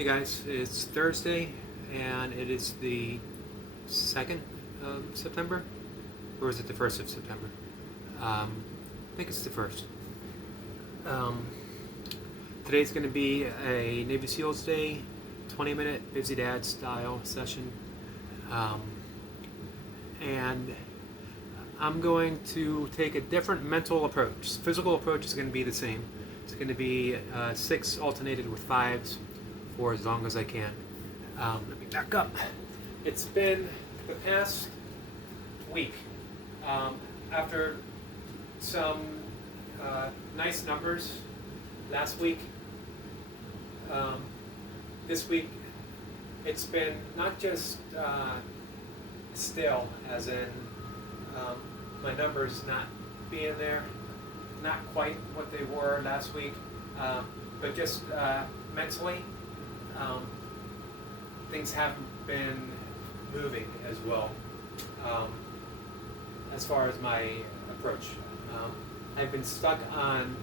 Hey guys, it's Thursday and it is the 2nd of September, or is it the 1st of September? I think it's the 1st. Today's going to be a Navy SEALs Day, 20-minute Busy Dad style session. And I'm going to take a different mental approach. Physical approach is going to be the same. It's going to be 6 alternated with 5s for as long as I can. Let me back up. It's been the past week. After some nice numbers last week, this week it's been not just still, as in my numbers not being there, not quite what they were last week, but just mentally, things haven't been moving as well as far as my approach. I've been stuck on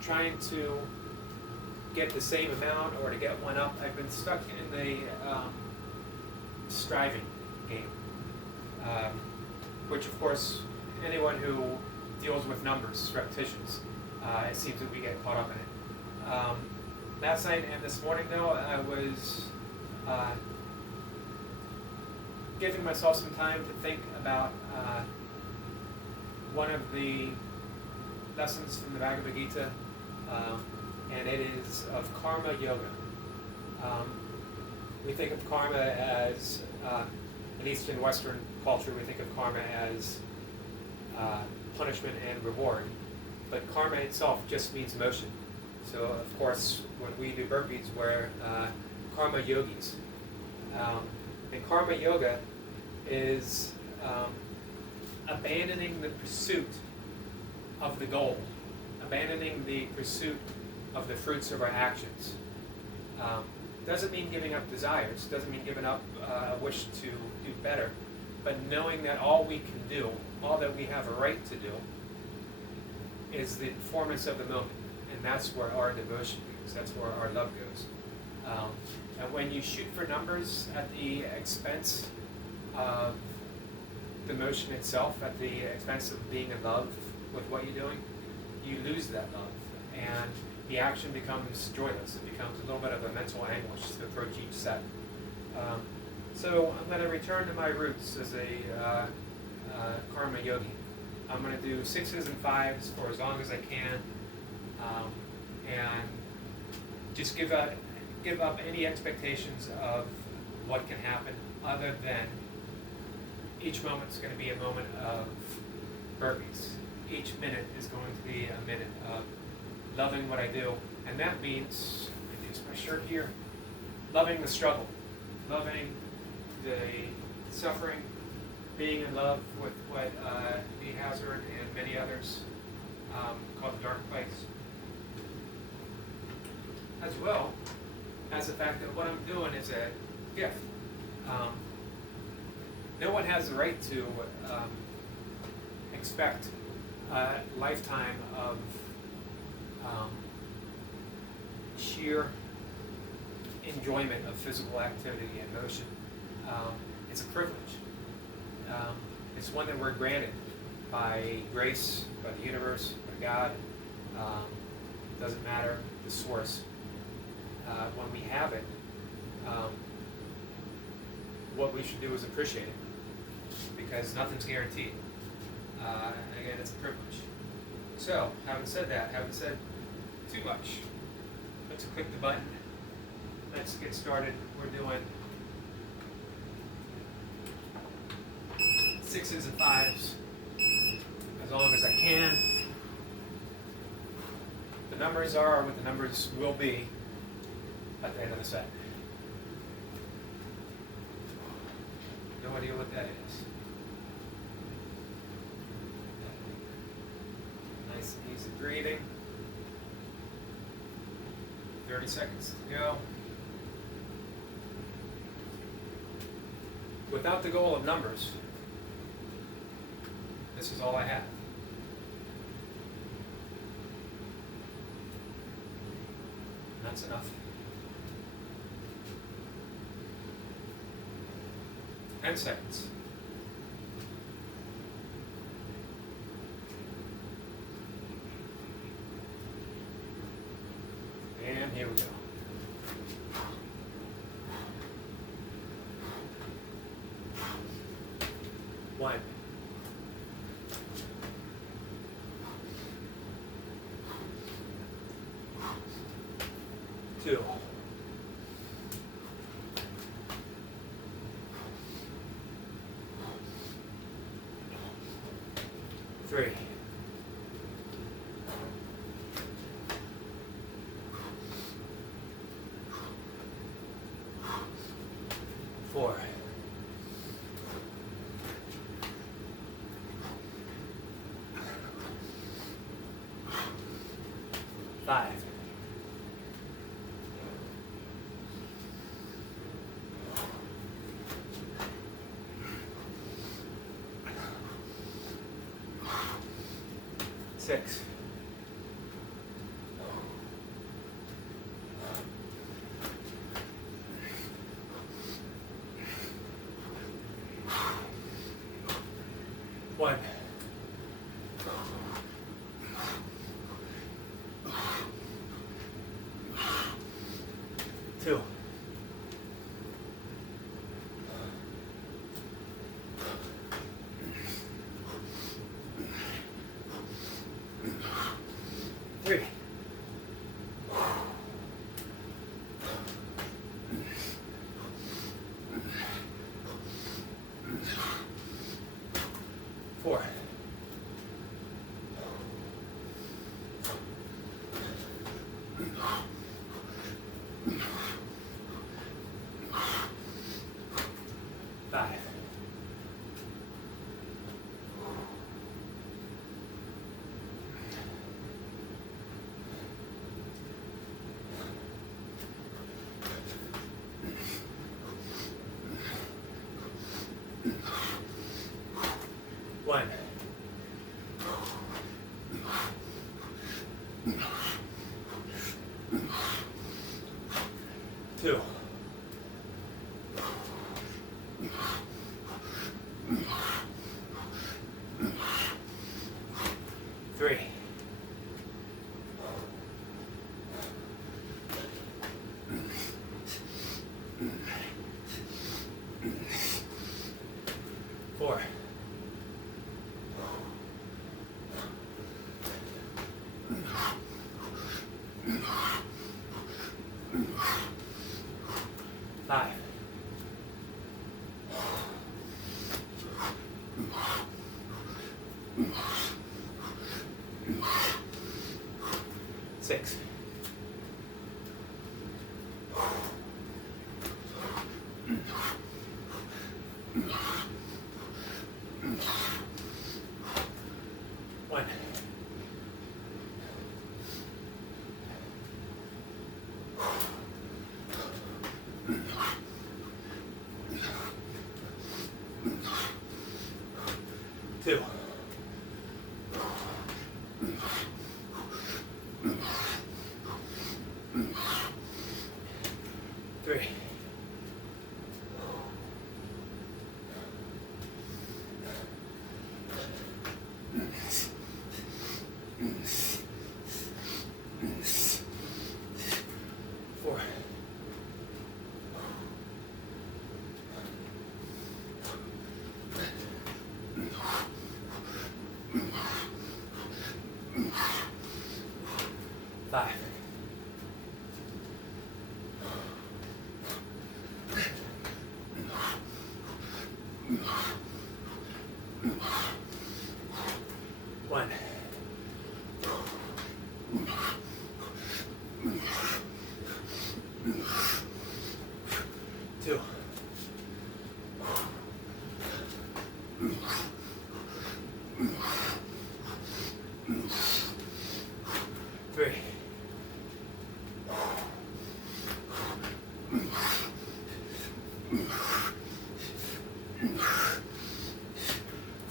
trying to get the same amount or to get one up. I've been stuck in the striving game, which of course anyone who deals with numbers, repetitions, it seems that we get caught up in it. Last night and this morning though, I was giving myself some time to think about one of the lessons from the Bhagavad Gita, and it is of karma yoga. We think of karma as, in East and Western culture, we think of karma as punishment and reward, but karma itself just means motion. So of course, when we do burpees, we're karma yogis. And karma yoga is abandoning the pursuit of the goal, abandoning the pursuit of the fruits of our actions. Doesn't mean giving up desires, doesn't mean giving up a wish to do better, but knowing that all we can do, all that we have a right to do, is the performance of the moment. And that's where our devotion goes, that's where our love goes. And when you shoot for numbers at the expense of the motion itself, at the expense of being in love with what you're doing, you lose that love. And the action becomes joyless. It becomes a little bit of a mental anguish to approach each set. So I'm going to return to my roots as a karma yogi. I'm going to do 6s and 5s for as long as I can, and just give up any expectations of what can happen, other than each moment is going to be a moment of burpees. Each minute is going to be a minute of loving what I do, and that means, reduce my shirt here, loving the struggle, loving the suffering, being in love with what Lee Hazard and many others call the dark place, as well as the fact that what I'm doing is a gift. No one has the right to expect a lifetime of sheer enjoyment of physical activity and motion. It's a privilege. It's one that we're granted by grace, by the universe, by God. Doesn't matter the source. When we have it, what we should do is appreciate it, because nothing's guaranteed. Again, it's a privilege. So, having said that, having said too much, let's click the button. Let's get started. We're doing 6s and 5s as long as I can. The numbers are what the numbers will be at the end of the set. No idea what that is. Nice and easy breathing. 30 seconds to go. Without the goal of numbers, this is all I have. That's enough. 10 seconds. And here we go. 1. 2. 3. 4. 5. 6. 1. 2. 3. 4. 5. 1. 2. 3. 4. 5. 6. 1. 2. 3. 4. 5. 1. 2. 3.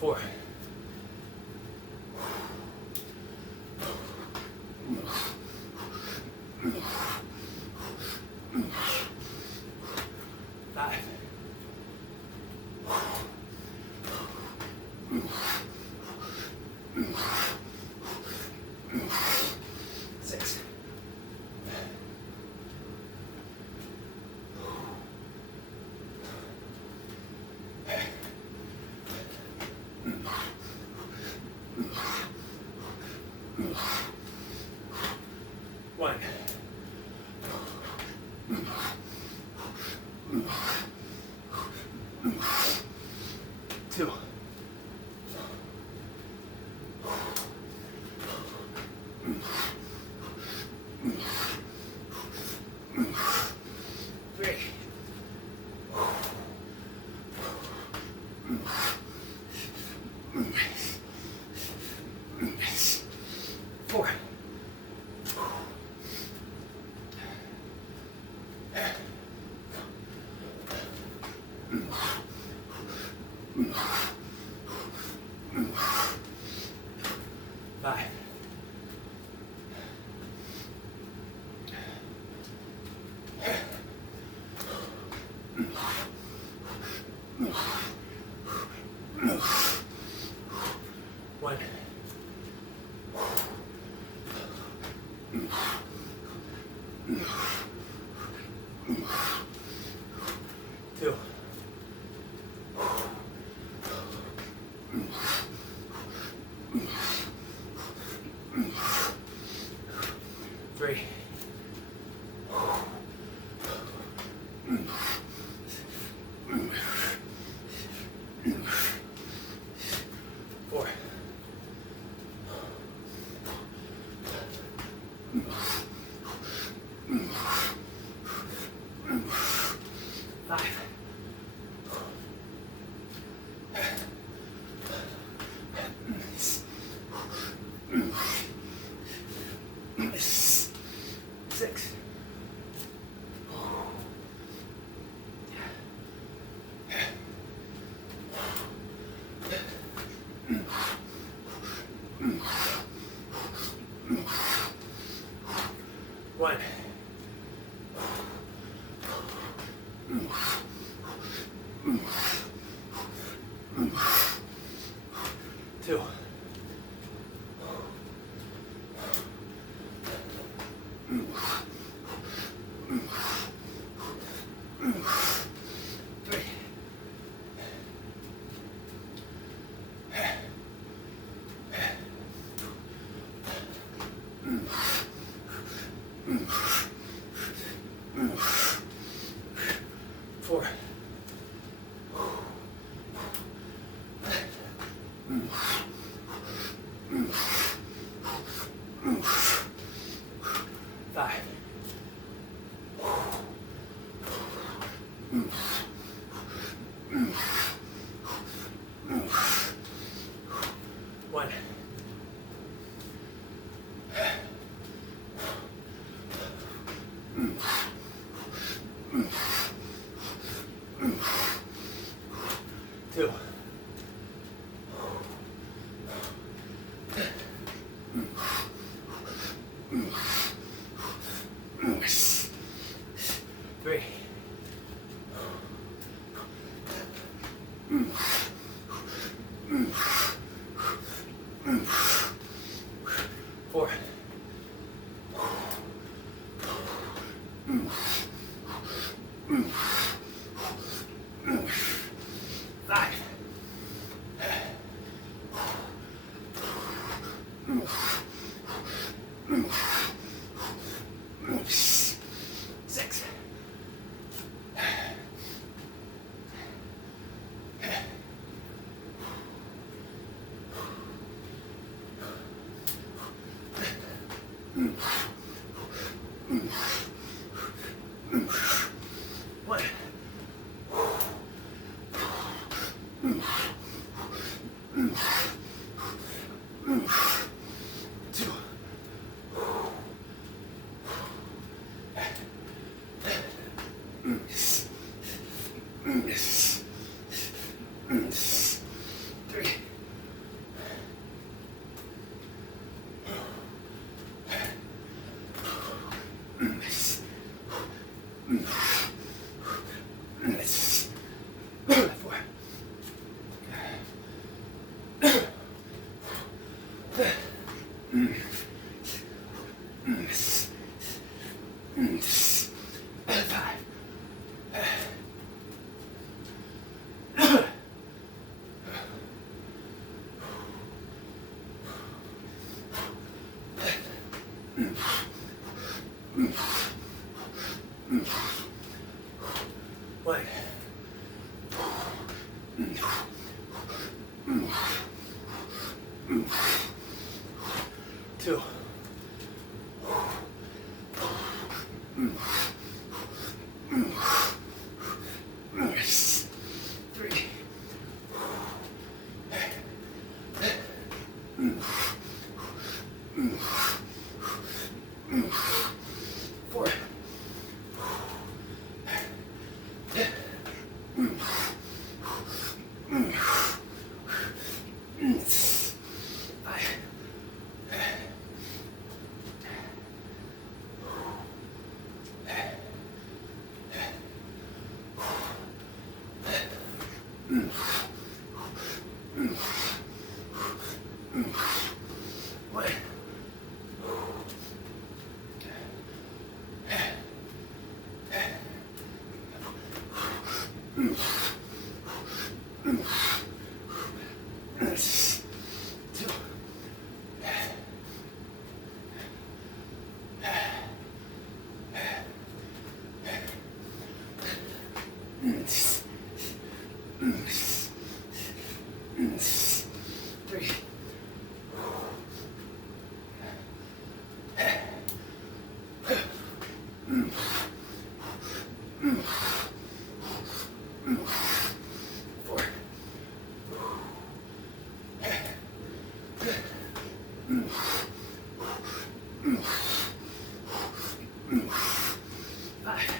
4. 5. 2, 3, 4, 5, 1, 2, 3, 4, 5, 6, 1, 2, 3, 4, 5, 1, 2, 3, 4, 5, 6, 1, 2, 3, 4, 5, 6, One. Two. Three. Four. Three. Four. Five.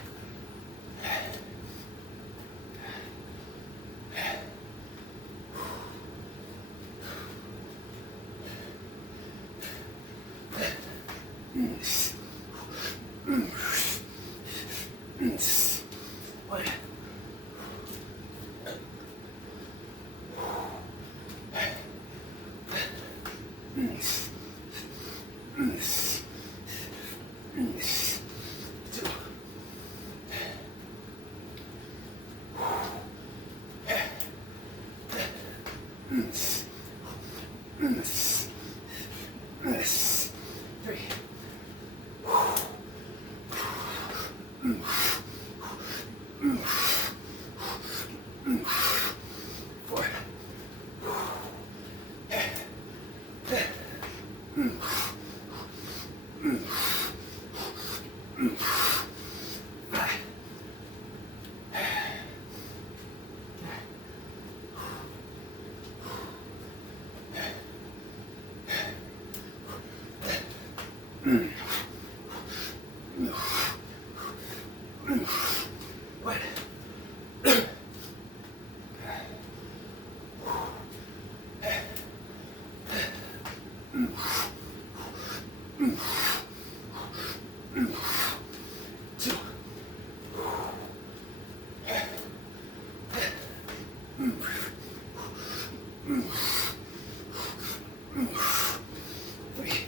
Three. Four. Five. One. Two. Three.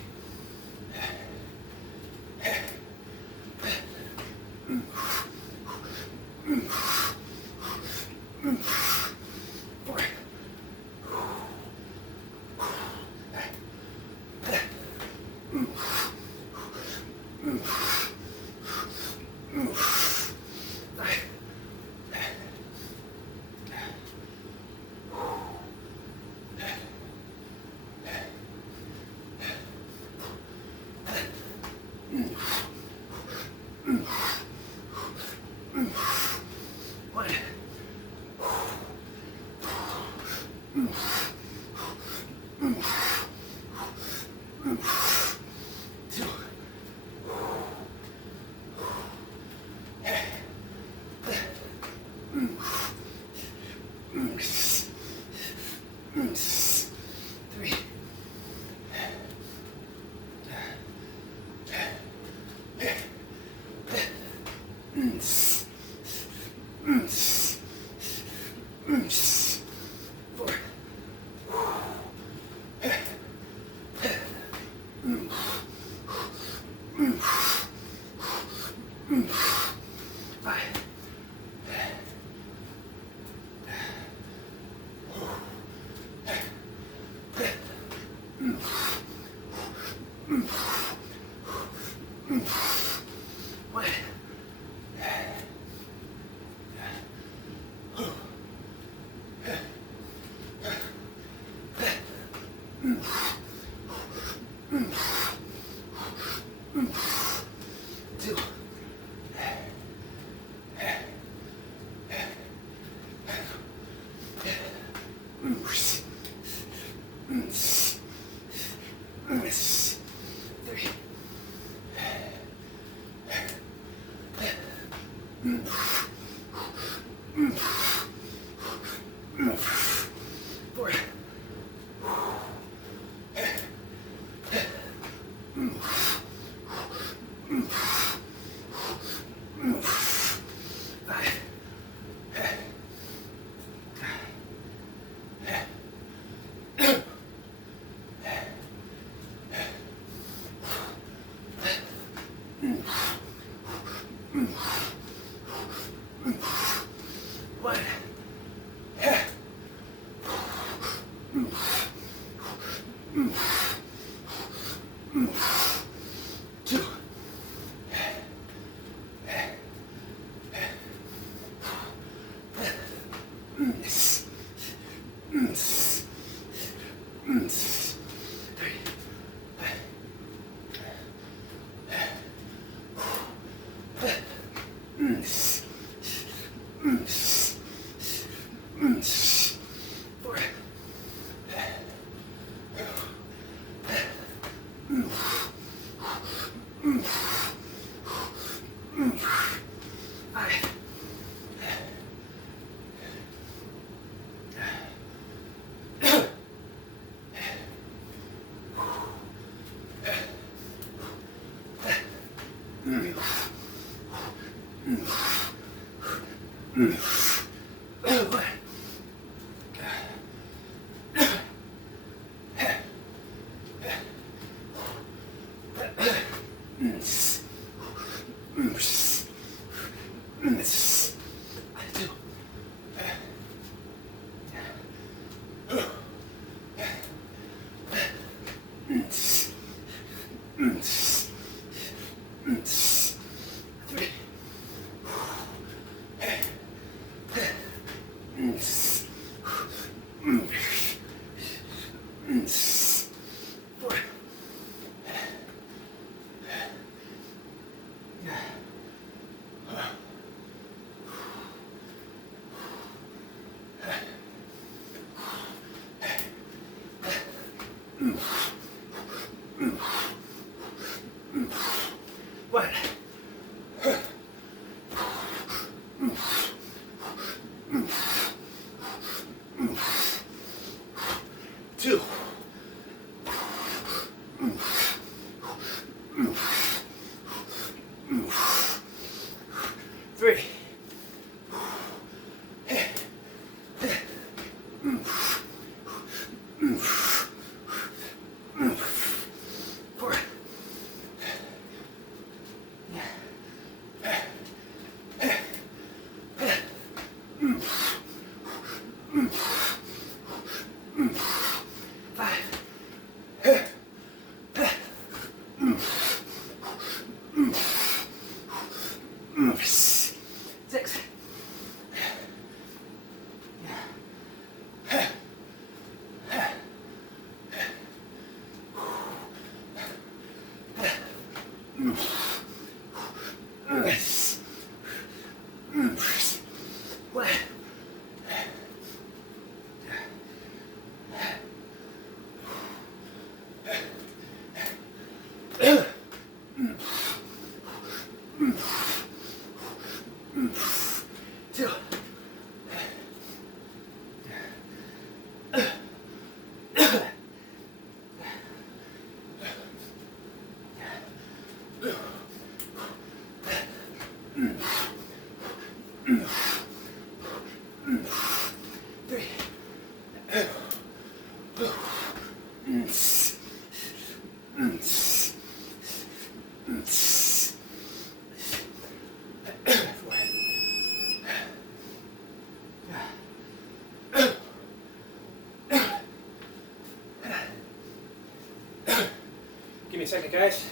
Four. Five. One. Two. Three. Four. Five. One. Give me a second, guys.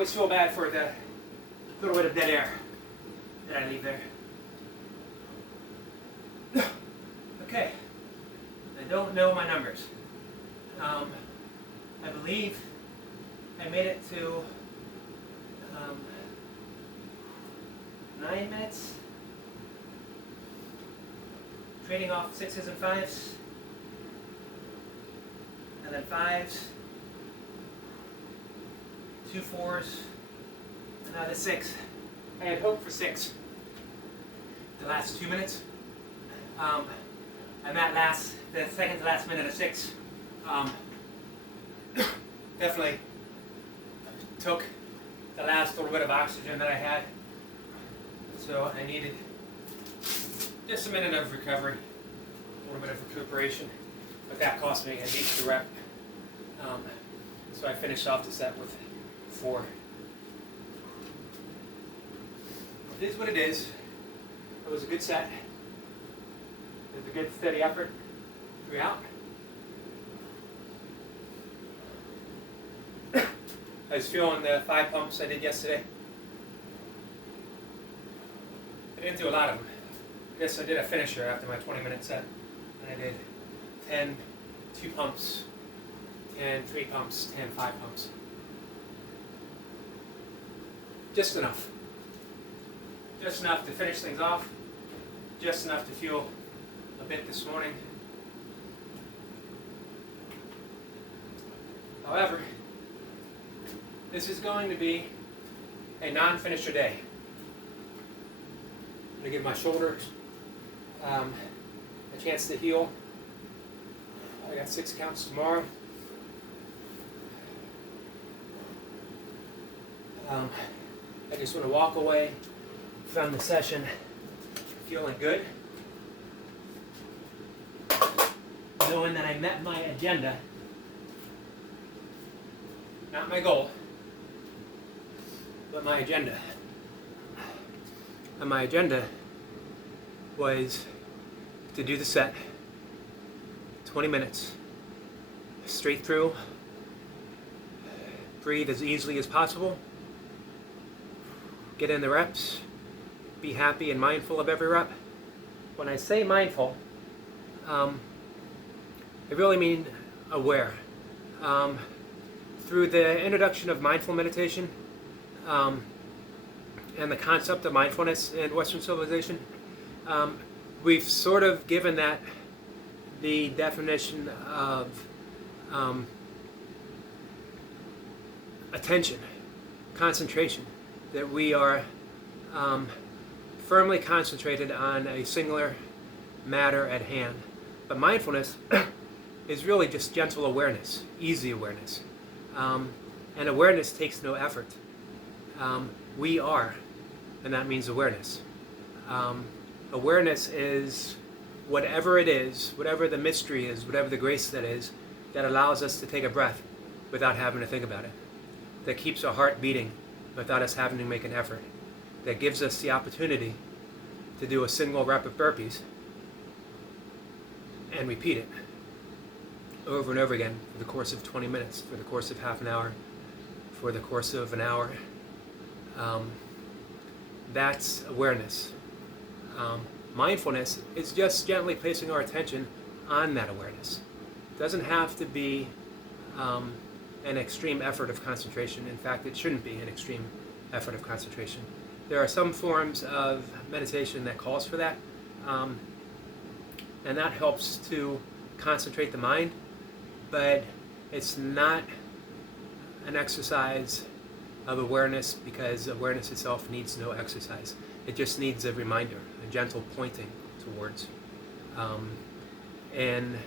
always feel bad for the little bit of dead air that I leave there. Okay, I don't know my numbers. I believe I made it to 9 minutes. Trading off 6s and 5s, and then 5s, 2 4s, and now the 6. I had hoped for 6. The last 2 minutes. I'm at the second to last minute of 6. Definitely took the last little bit of oxygen that I had, so I needed just a minute of recovery, a little bit of recuperation, but that cost me at least a rep. So I finished off the set with 4. It is what it is. It was a good set. It was a good steady effort throughout. I was feeling the 5 pumps I did yesterday. I didn't do a lot of them. I guess I did a finisher after my 20-minute set. And I did 10, 2 pumps, 10, 3 pumps, 10, 5 pumps. Just enough. Just enough to finish things off. Just enough to fuel a bit this morning. However, this is going to be a non-finisher day. I'm going to give my shoulders a chance to heal. I got 6 counts tomorrow. I just want to walk away from the session feeling good, knowing that I met my agenda, not my goal, but my agenda. And my agenda was to do the set 20 minutes straight through, breathe as easily as possible, get in the reps, be happy and mindful of every rep. When I say mindful, I really mean aware. Through the introduction of mindful meditation and the concept of mindfulness in Western civilization, we've sort of given that the definition of attention, concentration, that we are firmly concentrated on a singular matter at hand. But mindfulness is really just gentle awareness, easy awareness. And awareness takes no effort. We are, and that means awareness. Awareness is whatever it is, whatever the mystery is, whatever the grace that is, that allows us to take a breath without having to think about it, that keeps our heart beating without us having to make an effort, that gives us the opportunity to do a single rep of burpees and repeat it over and over again for the course of 20 minutes, for the course of half an hour, for the course of an hour. That's awareness. Mindfulness is just gently placing our attention on that awareness. It doesn't have to be an extreme effort of concentration. In fact, it shouldn't be an extreme effort of concentration. There are some forms of meditation that calls for that, and that helps to concentrate the mind, but it's not an exercise of awareness, because awareness itself needs no exercise. It just needs a reminder, a gentle pointing towards. In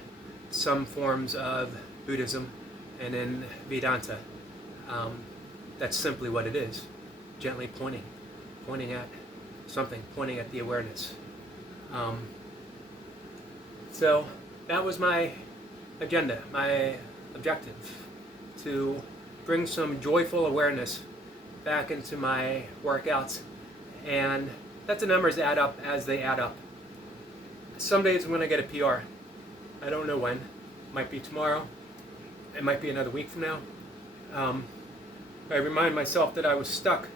some forms of Buddhism and in Vedanta, that's simply what it is. Gently pointing at something, pointing at the awareness. So that was my agenda, my objective, to bring some joyful awareness back into my workouts, and let the numbers add up as they add up. Some days I'm going to get a PR. I don't know when. It might be tomorrow. It might be another week from now. I remind myself that I was stuck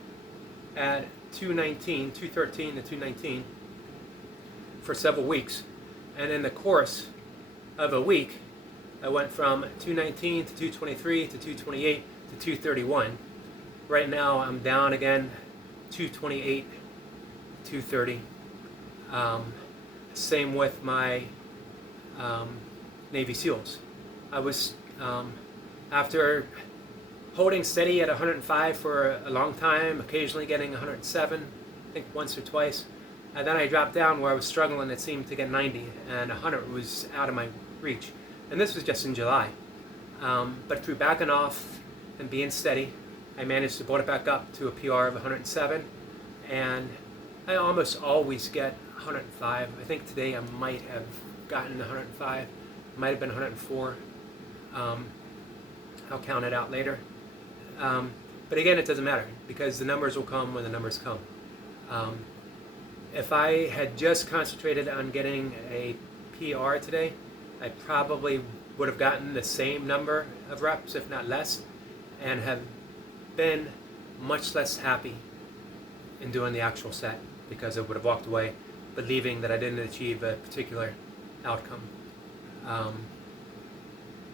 at 213 to 219 for several weeks. And in the course of a week, I went from 219 to 223 to 228 to 231. Right now, I'm down again, 228, 230. Same with my Navy SEALs. I was, after holding steady at 105 for a long time, occasionally getting 107, I think once or twice. And then I dropped down where I was struggling. It seemed to get 90, and 100 was out of my reach. And this was just in July. But through backing off and being steady, I managed to build it back up to a PR of 107. And I almost always get 105. I think today I might have gotten 105. Might have been 104. I'll count it out later. But again, it doesn't matter because the numbers will come when the numbers come. If I had just concentrated on getting a PR today, I probably would have gotten the same number of reps, if not less, and have been much less happy in doing the actual set because I would have walked away believing that I didn't achieve a particular outcome.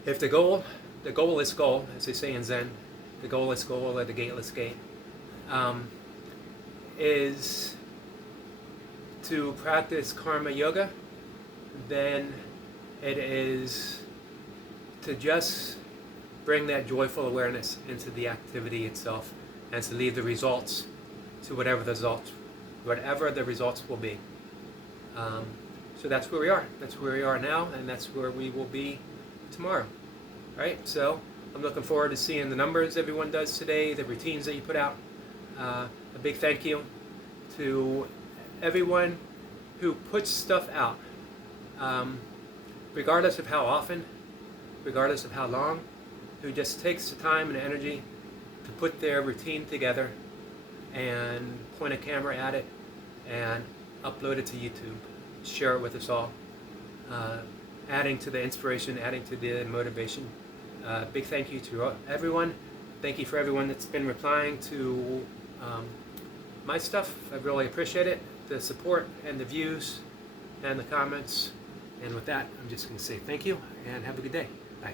If the goal is goal, as they say in Zen, the goal is goal or the gateless gate, is to practice karma yoga, then it is to just bring that joyful awareness into the activity itself and to leave the results to whatever the results will be. So that's where we are. That's where we are now, and that's where we will be tomorrow. Right? So I'm looking forward to seeing the numbers everyone does today, the routines that you put out. A big thank you to everyone who puts stuff out, regardless of how often, regardless of how long, who just takes the time and energy to put their routine together and point a camera at it and upload it to YouTube, share it with us all, adding to the inspiration, adding to the motivation. Big thank you to everyone. Thank you for everyone that's been replying to my stuff. I really appreciate it, the support and the views and the comments. And with that, I'm just going to say thank you and have a good day. Bye.